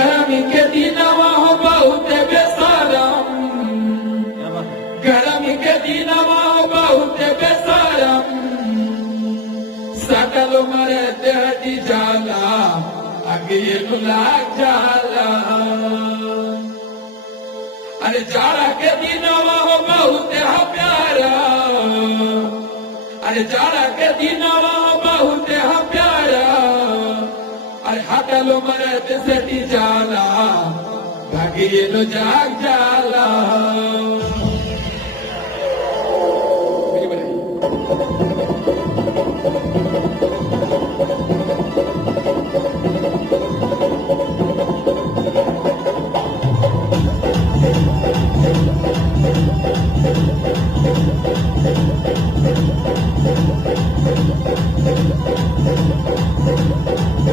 गर्मी के दिनवा हो बहुत बेसारम, गर्मी के दिनवा हो बहुत बेसारम, सकल मरे देहटी जाला आगे लाग जाला। अरे जाड़ा के दिनवा हो बहुत प्यारा, अरे जाड़ा के दिनवा हो बहुत प्यारा, अरे हटलो मरे देसटी जाला भागिलो जाग जाला। Thank you.